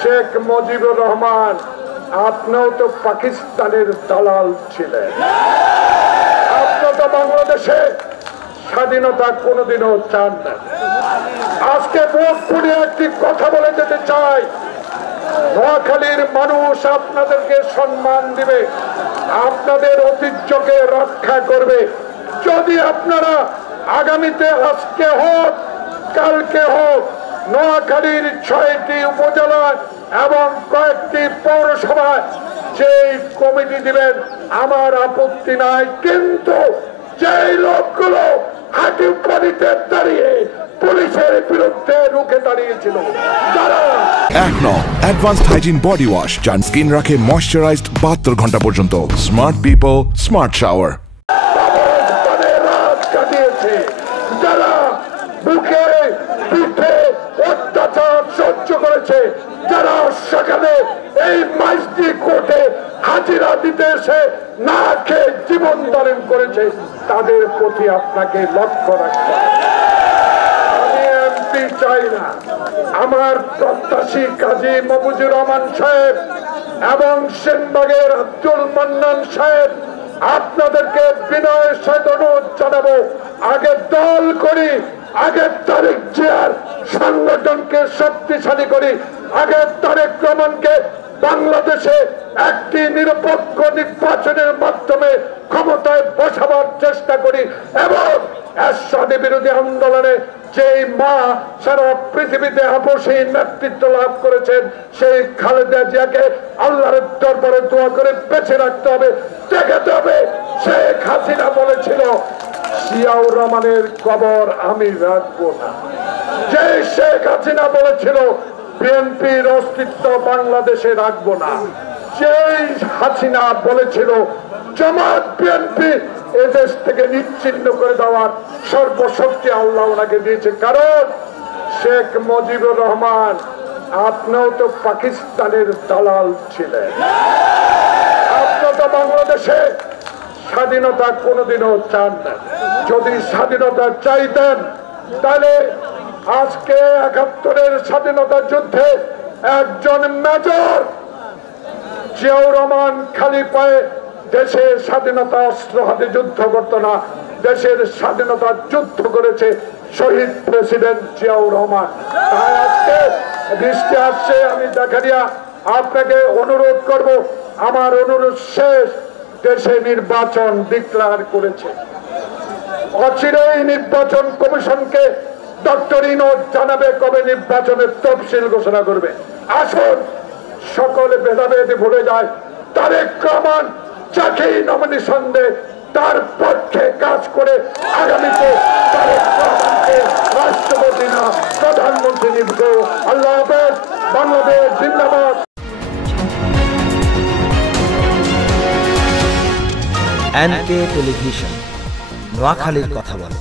শেখ মুজিবুর রহমান আপনিও তো পাকিস্তানের দালাল ছিলেন। আপনি তো বাংলাদেশে স্বাধীনতা কোনোদিনও চান না। আজকে মুখ খুলে একটি কথা বলে যেতে চাই, নোয়াখালীর মানুষ আপনাদেরকে সম্মান দিবে, আপনাদের ঐতিহ্যকে রক্ষা করবে। যদি আপনারা আগামীতে আজকে হোক কালকে হোক নোয়াখালীর 6টি উপজেলায় এবং কয়েকটি পৌরসভায় যেই কমিটি দিবেন আমার আপত্তি নাই, কিন্তু যেই লোকগুলো হাটিপানিতে দাঁড়িয়ে পুলিশের বিরুদ্ধে রুখে দাঁড়িয়েছিল তারা অ্যাডভান্সড হাইজিন বডি ওয়াশ যার স্কিন রাখে ময়শ্চারাইজড 72 ঘন্টা পর্যন্ত। Smart people smart shower. রাত কাটিয়েছে যারা বুকে পিঠে অত্যাচার সহ্য করেছে, যারা সকালে এই মাইজদি কোর্টে হাজিরা দিতে এসে না খেয়ে জীবন ধারণ করেছে, তাদের প্রতি আপনাকে লক্ষ্য রাখতে হবে। আমি এমপি চাই না, আমার প্রত্যাশী কাজী মফিজুর রহমান সাহেব এবং সেনবাগের আব্দুল মান্নান সাহেব আপনাদেরকে বিনয়ের সাথে অনুরোধ জানাবো, আগে দল করি, আগে তারেক জিয়ার সংগঠনকে শক্তিশালী করি, আগে তারেক রহমানকে বাংলাদেশে একটি নিরপেক্ষ নির্বাচনের মাধ্যমে ক্ষমতায় বসাবার চেষ্টা করি এবং এরশাদ বিরোধী আন্দোলনে যেই মা সারা পৃথিবীতে আপসহীন নেতৃত্ব লাভ করেছেন সেই খালেদা জিয়াকে আল্লাহর দরবারে দোয়া করে বেঁচে রাখতে হবে। দেখাতে হবে শেখ হাসিনা বলেছিল জিয়াউর রহমানের কবর আমি রাখবো না। যে শেখ হাসিনা বলেছিল বিএনপির অস্তিত্ব বাংলাদেশে রাখবো না। যেই হাসিনা বলেছিল জামাত বিএনপি এদেশ থেকে নিচ্ছিন্ন করে দেওয়ার সর্বশক্তি আল্লাহ ওনাকে দিয়েছে। কারণ শেখ মুজিবুর রহমান আপনিও তো পাকিস্তানের দালাল ছিলেন। আপনি তো বাংলাদেশে স্বাধীনতা কোনোদিনও চান না। যদি স্বাধীনতা চাইতেন তাহলে আজকে ৭১-এর স্বাধীনতা যুদ্ধে একজন মেজর জিয়াউর রহমান খালি পায়ে দেশের স্বাধীনতা অস্ত্র হাতে যুদ্ধ করত না, দেশের স্বাধীনতা যুদ্ধ করেছে শহীদ প্রেসিডেন্ট জিয়াউর রহমান। তাই আজকে দৃষ্টি আসছে, আমি দেখারিয়া আপনাকে অনুরোধ করব, আমার অনুরোধ শেষ, দেশে নির্বাচন ডিক্লেয়ার করেছে, অচিরেই নির্বাচন কমিশনকে ডক্টর ইনোজ জানাবে কবে নির্বাচনের তফসিল ঘোষণা করবে। আসুন সকলে ভেদাভেদে ভুলে যায়, তারেক রহমান যাকেই নমিনেশন দেয় তার পক্ষে কাজ করে আগামীতে তারেক রহমানকে রাষ্ট্রপতি না প্রধানমন্ত্রী নিযুক্ত। আল্লাহ হাফেজ। বাংলাদেশ জিন্দাবাদ। এনকে টেলিভিশন, নোয়াখালীর কথা বলে।